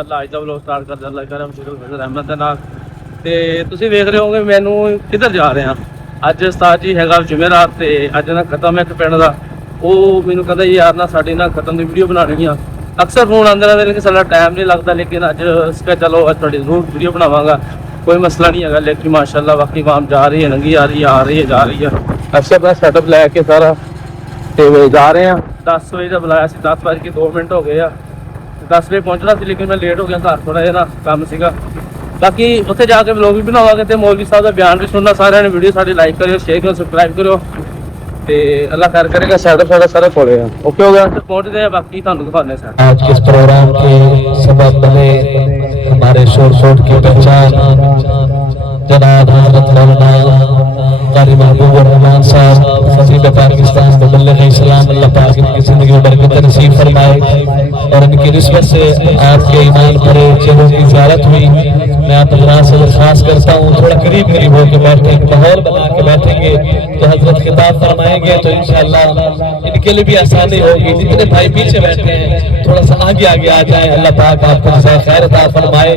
ਅੱਲਾ ਅੱਜ ਦਾ vlog start ਕਰ ਅੱਲਾ ਕਰਮ ਸ਼ੁਰੂ ਫਜ਼ਲ ਅਹਿਮਦ ਦੇ ਨਾਲ। ਤੇ ਤੁਸੀਂ ਵੇਖ ਰਹੇ ਹੋਗੇ ਮੈਨੂੰ ਕਿੱਧਰ ਜਾ ਰਹੇ ਹਾਂ। ਅੱਜ ਉਸਤਾਦ ਜੀ ਹੈਗਾ ਜੁਮੇਰਾਤ ਤੇ ਅੱਜ ਨਾ ਖਤਮ ਹੈ ਇੱਕ ਪਿੰਡ ਦਾ। ਉਹ ਮੈਨੂੰ ਕਹਿੰਦਾ ਯਾਰ ਨਾ ਸਾਡੀ ਨਾ ਖਤਮ ਦੀ ਵੀਡੀਓ ਬਣਾਉਣੀ ਆ। ਅਕਸਰ ਫੋਨ ਆਉਂਦੇ ਰਹਿੰਦੇ ਲੇਕਿਨ ਸਾਡਾ ਟਾਈਮ ਨਹੀਂ ਲੱਗਦਾ, ਲੇਕਿਨ ਅੱਜ ਇਸਕਾ ਚਲੋ ਅੱਜ ਤੁਹਾਡੀ ਜ਼ਰੂਰ ਵੀਡੀਓ ਬਣਾਵਾਂਗਾ, ਕੋਈ ਮਸਲਾ ਨਹੀਂ ਹੈਗਾ। ਲੇਕਿਨ ਮਾਸ਼ਾਅੱਲਾ ਬਾਕੀ काम ਜਾ ਰਹੀ ਹੈ, ਨੰਗੀ ਆ ਰਹੀ ਹੈ, ਆ ਰਹੀ ਹੈ, ਜਾ ਰਹੀ ਹੈ। ਅਕਸਰ ਦਾ ਸੈਟਅਪ ਲੈ ਕੇ ਸਾਰਾ ਤੇ ਜਾ ਰਹੇ ਹਾਂ। 10 ਵਜੇ ਦਾ ਬੁਲਾਇਆ ਸੀ, 10:02 ਹੋ ਗਏ ਆ। 10 ਵਜੇ ਪਹੁੰਚਣਾ ਸੀ ਲੇਕਿਨ ਮੈਂ ਲੇਟ ਹੋ ਗਿਆ, ਘਰ ਥੋੜਾ ਜਿਹਾ ਨਾ ਕੰਮ ਸੀਗਾ। ਬਾਕੀ ਉੱਥੇ ਜਾ ਕੇ ਵਲੋਗ ਵੀ ਬਣਾਵਾਂਗੇ ਤੇ ਮੌਲਵੀ ਸਾਹਿਬ ਦਾ ਬਿਆਨ ਵੀ ਸੁਣਨਾ। ਸਾਰਿਆਂ ਨੇ ਵੀਡੀਓ ਸਾਡੀ ਲਾਈਕ ਕਰਿਓ, ਸ਼ੇਅਰ ਕਰਿਓ, ਸਬਸਕ੍ਰਾइब ਕਰਿਓ ਤੇ ਅੱਲਾह खैर करेगा। सैटअप सारा सारा खोले हैं, ओके हो गया। पहुंचते हैं, बाकी ਤੁਹਾਨੂੰ ਦਿਖਾਉਂਦੇ हैं। आज के इस प्रोग्राम के सबब बने हमारे शोर की पहचान जनाब हज़रत मौलाना कारी महबूब रहमान साहब खतीब पाकिस्तान मुबल्लिग़ इस्लाम, अल्लाह पाक इनकी ज़िंदगी में बरकत नसीब फरमाए और इनकी निस्बत से आपके ईमान भरे चेहरों की ज़ियारत हुई। मैं आप हज़रात से दरख्वास्त करता हूँ थोड़ा करीब होकर बैठे, माहौल बना के बैठेंगे तो हज़रत खिताब फरमाएंगे तो इंशाअल्लाह इनके लिए भी आसानी होगी। जितने भाई पीछे बैठे हैं थोड़ा सा आगे आगे आ जाए, अल्लाह पाक आपको जज़ाए खैर अता फरमाए।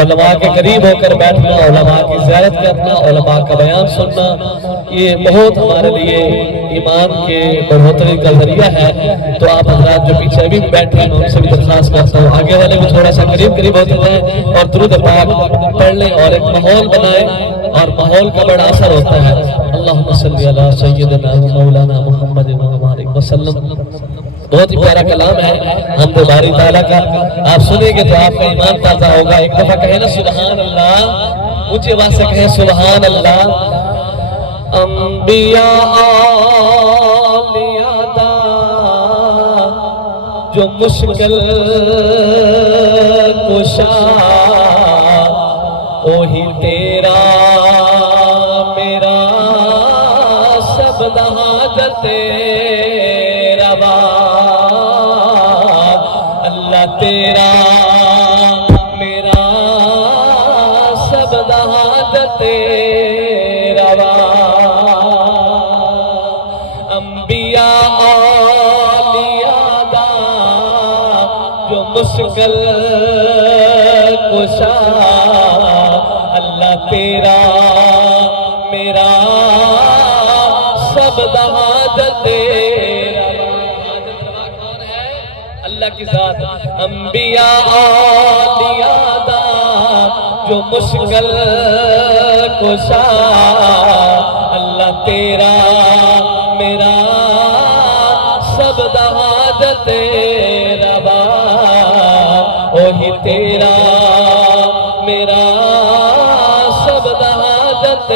उलमा के करीब होकर बैठना, उलमा की ज़ियारत करना, उलमा का बयान सुनना, ये बहुत हमारे लिए ईमान के बढ़ोतरी का जरिया है। तो आप हज़रात जो पीछे भी बैठे हैं उनसे भी दरख्वास्त करता हूँ आगे वाले भी थोड़ा सा करीब होते हैं और दुरूद पाक पढ़ लें और एक माहौल बनाए और माहौल का बड़ा असर होता है। अल्लाहुम्मा सल्ली अला सय्यिदना मौलाना मुहम्मद वसल्लम। बहुत ही प्यारा कलाम है हमदे बारी ताला का, आप सुनेंगे तो आपका ईमान ताज़ा होगा। एक दफा कहे ना सुभान अल्लाह, ऊंची आवाज से कहे सुभान अल्लाह। अंबिया औलिया दा जो मुश्किल कुशा ओही तेरा मेरा शब्द हाजत रवा। अल्लाह तेरा मेरा शब्द हाजत रवा। अंबिया औलिया दा जो मुश्किल कुशा अल्लाह तेरा मेरा शब्द हाजत रवा। कौन है? अल्लाह की जात। अंबिया औलिया दा जो मुश्किल कुशा अल्लाह तेरा मेरा शब्द हाजत रवा। ओही तेरा मेरा शब्द हाजत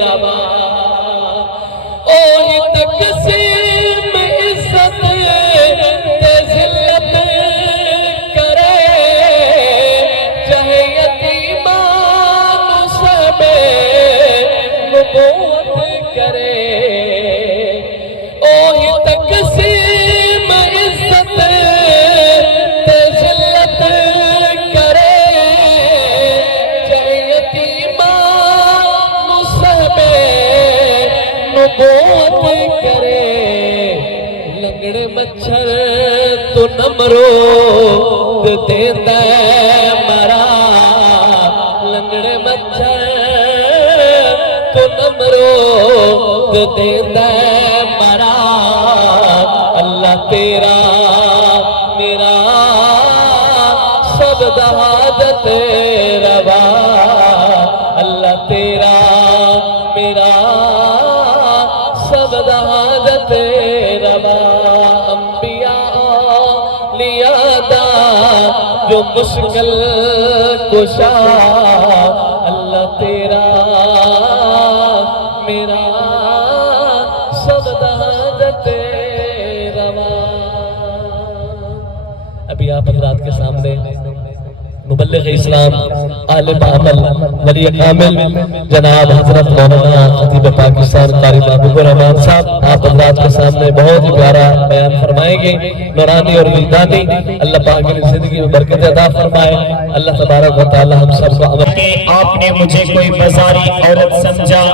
रवा। ओही तक़सीम इज़्ज़त ते ज़िल्लत करे, चाहे यतीमान सबे नबूवत करे। ओही तक़सीम इज़्ज़त ते ज़िल्लत करे, चाहे यतीमान सबे नबूवत करे। लंगड़े मच्छर तो नमरूद देंदा मरा, लंगड़े मच्छर तो नमरूद देंदा मरा। अल्लाह तेरा मेरा शब्द हाजत रवा। अल्लाह तेरा मेरा शब्द हाजत रवा। अंबिया औलिया दा जो मुश्किल कुशा अल्लाह तेरा मेरा शब्द हाजत रवा। अभी आप हज़रात के सामने मुबल्लिग़ इस्लाम आलिम अमल वली कामिल जनाब हज़रत मौलाना खतीब पाकिस्तान कारी महबूब रहमान साहब आप हज़रात के सामने बहुत ही प्यारा बयान फरमाएंगे, नूरानी और विल्दानी। अल्लाह पाक की जिंदगी में बरकत अता फरमाए। अल्लाह तबारक व तआला हम सबको अमल। आपने मुझे कोई बाजारी औरत समझा,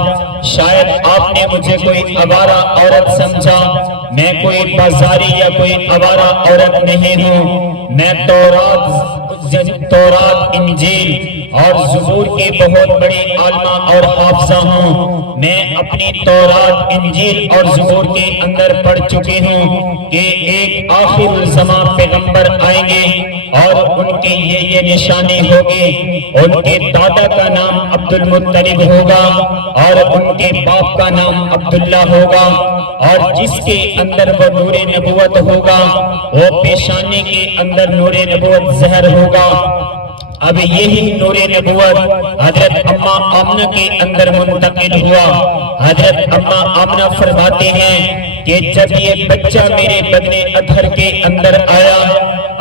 शायद आपने मुझे कोई आवारा औरत समझा। मैं कोई बाजारी या कोई आवारा औरत नहीं हूँ, मैं तौरात तौरात, इंजील और ज़बूर के बहुत बड़े आलिमा और हाफ़िज़ा हूँ। मैं अपनी तौरात, इंजील और ज़बूर के अंदर पढ़ चुकी हूँ कि एक आखिर ज़मां पैगंबर आएंगे और उनके ये निशानी होगी। उनके दादा का नाम अब्दुल मुत्तलिब होगा और उनके बाप का नाम अब्दुल्ला होगा, और जिसके अंदर वो नूरे नबुवत होगा वो पेशानी के अंदर नूरे नबुवत ज़हर होगा। अब यही नूरे नबुवत हजरत अम्मा आमना के अंदर मुंतकिल हुआ। हजरत अम्मा आमना फरमाते हैं कि जब ये बच्चा मेरे बदने अधर के अंदर आया,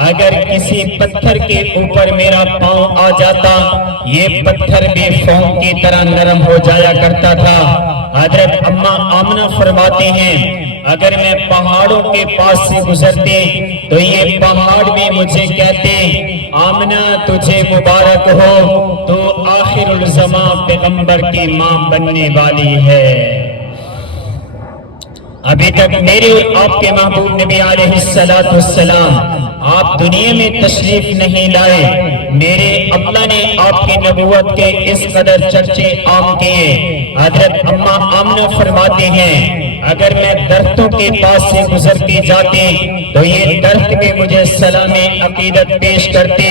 अगर किसी पत्थर के ऊपर मेरा पांव आ जाता, ये पत्थर भी फोम की तरह नरम हो जाया करता था। हजरत अम्मा आमना फरमाते हैं अगर मैं पहाड़ों के पास से गुजरते तो ये पहाड़ भी मुझे कहते, आमना तुझे मुबारक हो, तो आखिरुल ज़मां पैगंबर की मां बनने वाली है। अभी तक मेरे और आपके महबूब नबी अलैहिस्सलातु वस्सलाम आप दुनिया में तशरीफ नहीं लाए। मेरे अल्लाह ने आपकी नबुवत के इस कदर चर्चे आम किए। हजरत अम्मा आमना फरमाते हैं अगर मैं दरख्तों के पास से गुजर के जाते तो ये दरख्त भी मुझे सलामे अकीदत पेश करते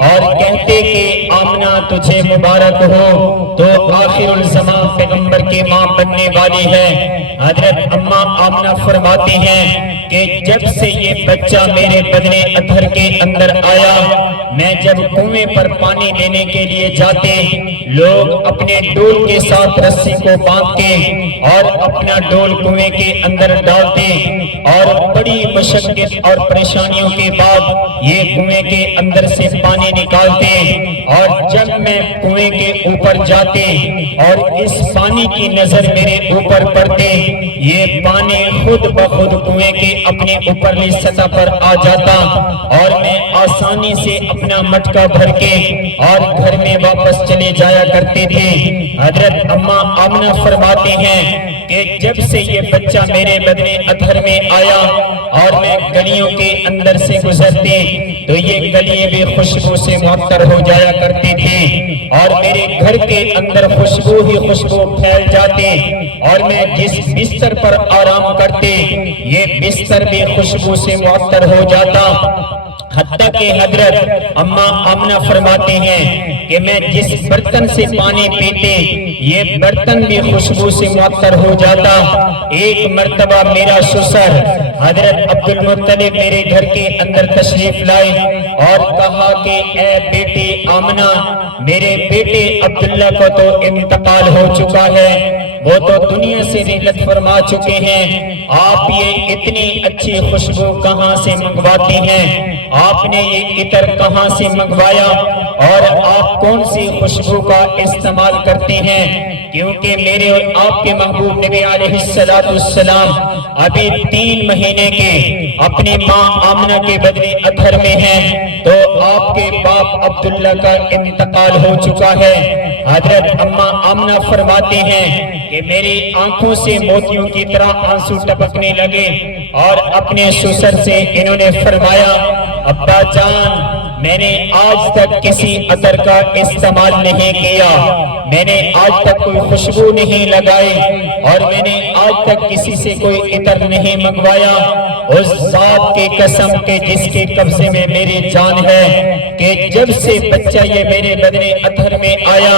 और कहते कि आमना तुझे मुबारक हो, तो आखिरुल ज़मां पैगंबर की मां बनने वाली है। हजरत अम्मा आमना फरमाती हैं कि जब से ये बच्चा मेरे बदने अधर के अंदर आया, मैं जब कुएं पर पानी लेने के लिए जाते, लोग अपने डोल के साथ रस्सी को बांधते और अपना डोल कुएं के अंदर डालते और बड़ी मशक्कत और परेशानियों के बाद ये कुएं के अंदर से पानी निकालते। और जब मैं कुएं के ऊपर जाते और इस पानी की नजर मेरे ऊपर पड़ते, ये पानी खुद ब खुद कुएं के अपने ऊपरली सतह पर आ जाता और मैं आसानी से अपना मटका भर के और घर में वापस चले जाया करते थे। हजरत अम्मा आमना फरमाते हैं कि जब से ये बच्चा मेरे बदने अधर में आया और मैं गलियों के अंदर से गुजरती तो ये गलियां भी खुशबू से मुअत्तर हो जाया करती थी और मेरे घर के अंदर खुशबू ही खुशबू फैल जाती और मैं जिस बिस्तर पर आराम करते ये बिस्तर भी खुशबू से मुअत्तर हो जाता। हत्ता के हजरत अम्मा आमना फरमाते हैं कि मैं जिस बर्तन से पानी पीते ये बर्तन भी खुशबू से मुअत्तर हो जाता। एक मर्तबा मेरा ससुर हजरत अब्दुल मुत्तलिब मेरे घर के अंदर तशरीफ लाए और कहा कि ए बेटी आमना, मेरे बेटे अब्दुल्ला को तो इंतकाल हो चुका है, वो तो दुनिया से रिहलत फरमा चुके हैं, आप ये इतनी अच्छी खुशबू कहां से मंगवाती हैं, आपने ये इतर कहां से मंगवाया और आप कौन सी खुशबू का इस्तेमाल करते हैं, क्योंकि मेरे और आपके महबूब नबी अलैहिस्सलातु वस्सलाम अभी 3 महीने के अपनी मां आमना के बदले अधर में हैं, तो आपके बाप अब्दुल्ला का इंतकाल हो चुका है। हजरत अम्मा आमना फरमाते हैं कि मेरी आंखों से मोतियों की तरह आंसू टपकने लगे और अपने ससुर से इन्होंने फरमाया, अब्बा जान, मैंने आज तक किसी अतर का इस्तेमाल नहीं किया, मैंने आज तक कोई खुशबू नहीं लगाई और मैंने आज तक किसी से कोई इतर नहीं मंगवाया। उस जात की कसम के जिसके कब्जे में मेरी जान है कि जब से बच्चा ये मेरे बदने अधर में आया,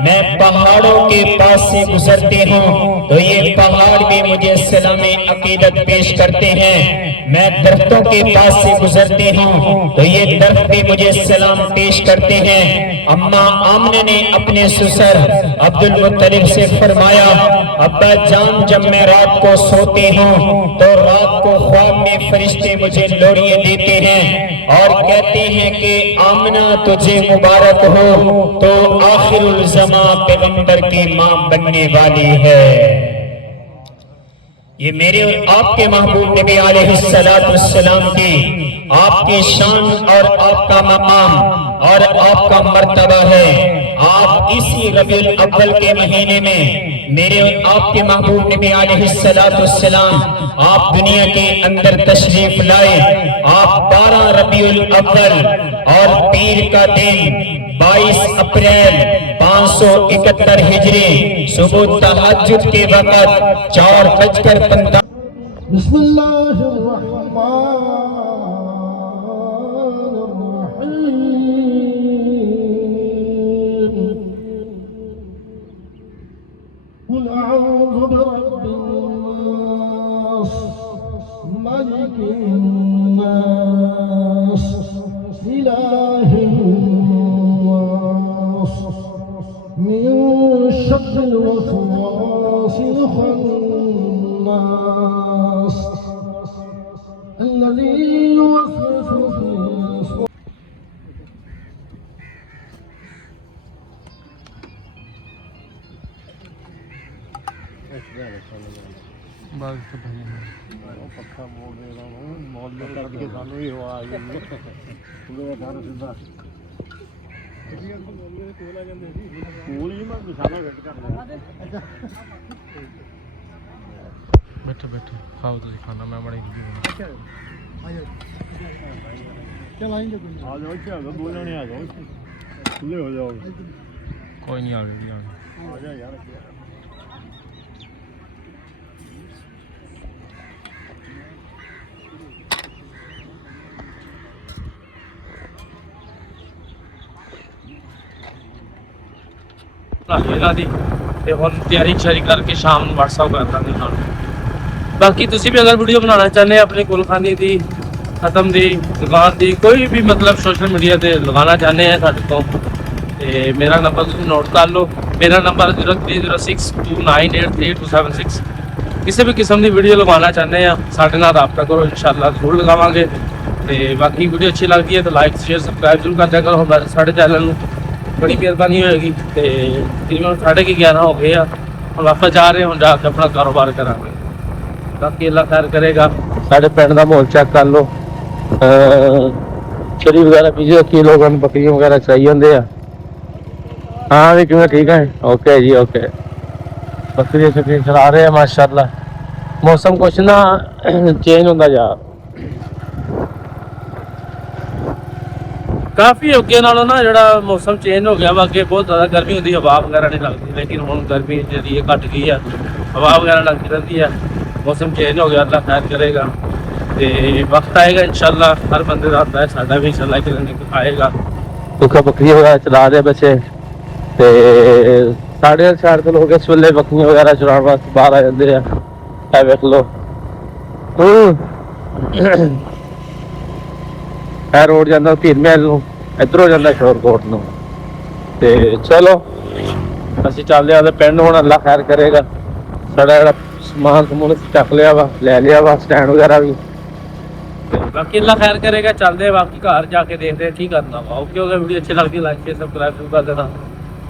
मैं पहाड़ों के पास से गुजरती हूँ तो ये पहाड़ भी मुझे सलामे अकीदत पेश करते हैं, मैं दरख्तों के पास से गुजरती हूँ तो ये दरख्त भी मुझे सलाम पेश करते हैं। अम्मा आमना ने अपने ससुर अब्दुल मुत्तलिब से फरमाया, अब्बा जान, जब मैं रात को सोती हूँ तो रात को ख्वाब में फरिश्ते मुझे लोरियां देते हैं और कहते हैं कि आमना तुझे मुबारक हो, तो आखिरुल ज़मां पैगंबर की मां बनने वाली है। ये मेरे और आपके महबूब नबी अलैहिस्सलातु वस्सलाम की आपकी शान और आपका मकाम और आपका मर्तबा है। आप इसी रबीउल अव्वल के महीने में मेरे और आपके महबूब नबी अलैहिस्सलाम आप दुनिया के अंदर तशरीफ लाए। आप 12 रबीउल अव्वल और पीर का दिन 22 अप्रैल 571 हिजरी सुबह तहज्जुद के वक्त 4:45 قل أعوذ برب الناس ملك الناس إله الناس من شر الوسواس الخناس الذي يوسوس في صدور ਪੱਖਾ ਮੋੜ ਦੇਣਾ ਮੋੜ ਦੇ ਕਰਕੇ ਸਾਨੂੰ ਹੀ ਹਵਾ ਆ ਗਈ ਪੂਰੇ ਘਰ ਸਿੱਧਾ ਕੋਲ ਹੀ ਮੈਂ ਨਿਸ਼ਾਨਾ ਵੇਟ ਕਰ ਲਿਆ ਬੈਠੋ ਬੈਠੋ ਖਾਓ ਤੁਸੀਂ ਖਾਣਾ ਮੈਂ ਬੜੀ ਚਲ ਆਏਂਗੇ ਕੋਈ ਆ ਜਾਓ ਇੱਥੇ ਆ ਜਾਓ, ਦੋ ਜਣੇ ਆ ਜਾਓ ਇੱਥੇ ਖੁੱਲੇ ਹੋ ਜਾਓਗੇ ਕੋਈ ਨਹੀਂ ਆ ਗਏ ਆ ਜਾ ਯਾਰ ਇਹਨਾਂ ਦੀ ਤੇ ਹੁਣ ਤਿਆਰੀ ਸ਼ਰੀ ਕਰਕੇ ਸ਼ਾਮ ਨੂੰ WhatsApp ਕਰ ਦਾਂਗੇ ਨਾਲ। ਬਾਕੀ ਤੁਸੀਂ ਵੀ ਅਗਰ ਵੀਡੀਓ ਬਣਾਉਣਾ ਚਾਹੁੰਦੇ ਆਪਣੇ ਕੁਲਖਾਨੀ ਦੀ ਖਤਮ ਦੀ ਦੁਕਾਨ ਦੀ ਕੋਈ ਵੀ ਮਤਲਬ ਸੋਸ਼ਲ ਮੀਡੀਆ ਤੇ ਲਗਾਉਣਾ ਚਾਹੁੰਦੇ ਆ ਸਾਡੇ ਤੋਂ ਤੇ ਮੇਰਾ ਨੰਬਰ ਤੁਸੀਂ ਨੋਟ ਕਰ ਲਓ। ਮੇਰਾ ਨੰਬਰ 0306298876 ਕਿਸੇ ਵੀ ਕਿਸਮ ਦੀ ਵੀਡੀਓ ਲਗਾਉਣਾ ਚਾਹੁੰਦੇ ਆ ਸਾਡੇ ਨਾਲ ਰਾਬਤਾ ਕਰੋ, ਇਨਸ਼ਾਅੱਲਾ ਜ਼ਰੂਰ ਲਗਾਵਾਂਗੇ। ਤੇ ਬਾਕੀ ਵੀਡੀਓ ਅੱਛੀ ਲੱਗਦੀ ਹੈ ਤਾਂ ਲਾਈਕ ਸ਼ੇਅਰ ਸਬਸਕ੍ਰਾਈਬ ਜ਼ਰੂਰ ਕਰ ਦਿਆ ਕਰੋ ਸਾਡੇ ਚੈਨਲ ਨੂੰ, ਬੜੀ ਮਿਹਰਬਾਨੀ ਹੋਏਗੀ। ਤੇ ਜਿਵੇਂ 11:30 ਹੋ ਗਏ ਆ, ਹੁਣ ਵਾਪਸ ਜਾ ਰਹੇ ਹੁਣ ਜਾ ਕੇ ਆਪਣਾ ਕਾਰੋਬਾਰ ਕਰਾਂਗੇ। ਬਾਕੀ ਅੱਲਾ ਖੈਰ ਕਰੇਗਾ। ਸਾਡੇ ਪਿੰਡ ਦਾ ਮਾਹੌਲ ਚੈੱਕ ਕਰ ਲਓ, ਛਰੀ ਵਗੈਰਾ ਪੀਜੇ ਕੀ ਲੋਕਾਂ ਨੂੰ ਬੱਕਰੀਆਂ ਵਗੈਰਾ ਚਾਹੀ ਜਾਂਦੇ ਆ। ਹਾਂ ਵੀ ਕਿਵੇਂ ਠੀਕ ਹੈ? ਓਕੇ ਜੀ ਓਕੇ। ਬੱਕਰੀਆਂ ਛਕਰੀਆਂ ਚਲਾ ਰਹੇ ਆ ਮਾਸ਼ਾਅੱਲਾ। ਮੌਸਮ ਕੁਛ ਨਾ ਚੇਂਜ ਹੁੰਦਾ ਜਾ ਕਾਫੀ ਅੱਗੇ ਨਾਲੋਂ ਨਾ ਜਿਹੜਾ ਮੌਸਮ ਚੇਂਜ ਹੋ ਗਿਆ ਵਾ। ਅੱਗੇ ਬਹੁਤ ਜ਼ਿਆਦਾ ਗਰਮੀ ਹੁੰਦੀ, ਹਵਾ ਵਗੈਰਾ ਨਹੀਂ ਲੱਗਦੀ, ਲੇਕਿਨ ਹੁਣ ਗਰਮੀ ਜਿਹੜੀ ਹੈ ਘੱਟ ਗਈ ਆ, ਹਵਾ ਵਗੈਰਾ ਲੱਗਦੀ ਰਹਿੰਦੀ ਹੈ। ਮੌਸਮ ਚੇਂਜ ਹੋ ਗਿਆ, ਅੱਲਾ ਖੈਰ ਕਰੇਗਾ ਤੇ ਵਕਤ ਆਏਗਾ ਇਨਸ਼ਾਅੱਲਾ। ਹਰ ਬੰਦੇ ਦਾ ਹੁੰਦਾ ਹੈ, ਸਾਡਾ ਵੀ ਇਨਸ਼ਾਅੱਲਾ ਇੱਕ ਦਿਨ ਆਏਗਾ। ਦੁੱਖਾ ਬੱਕਰੀ ਵਗੈਰਾ ਚਲਾ ਰਹੇ ਬੱਚੇ ਤੇ 4:30 ਤੋਂ ਲੋਕ ਇਸ ਵੇਲੇ ਬੱਕਰੀਆਂ ਵਗੈਰਾ ਚਲਾਉਣ ਵਾਸਤੇ ਬਾਹਰ ਆ ਜਾਂਦੇ ਆ। ਇਹ ਵੇਖ ਲਓ ਇਹ ਰੋਡ ਜਾਂਦਾ ਭੀਰ ਮਹਿਲ ਨੂੰ, ਇੱਧਰੋਂ ਜਾਂਦਾ ਸ਼ੋਰਕੋਟ ਨੂੰ। ਤੇ ਚਲੋ ਅਸੀਂ ਚੱਲਦੇ ਆ ਤੇ ਪਿੰਡ ਹੁਣ ਅੱਲਾ ਖੈਰ ਕਰੇਗਾ। ਸਾਡਾ ਜਿਹੜਾ ਸਮਾਨ ਸਮੂਨ ਚੱਕ ਲਿਆ ਵਾ, ਲੈ ਲਿਆ ਵਾ, ਸਟੈਂਡ ਵਗੈਰਾ ਵੀ। ਬਾਕੀ ਅੱਲਾ ਖੈਰ ਕਰੇਗਾ, ਚੱਲਦੇ ਆ। ਬਾਕੀ ਘਰ ਜਾ ਕੇ ਦੇਖਦੇ ਆ ਕੀ ਕਰਨਾ ਵਾ। ਓਕੇ ਹੋ ਗਿਆ, ਵੀਡੀਓ ਅੱਛੀ ਲੱਗਦੀ ਲਾਈਕ ਸ਼ੇਅਰ ਸਬਸਕ੍ਰਾਈਬ ਜ਼ਰੂਰ ਕਰ ਦੇਣਾ।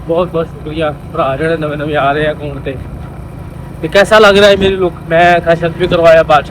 ਬਹੁਤ ਬਹੁਤ ਸ਼ੁਕਰੀਆ ਭਰਾ ਜਿਹੜੇ ਨਵੇਂ ਨਵੇਂ ਆ ਰਹੇ ਆ ਅਕਾਊਂਟ ਤੇ कैसा लग रहा है मेरी लुक। मैं खशत भी करवाया बादशाह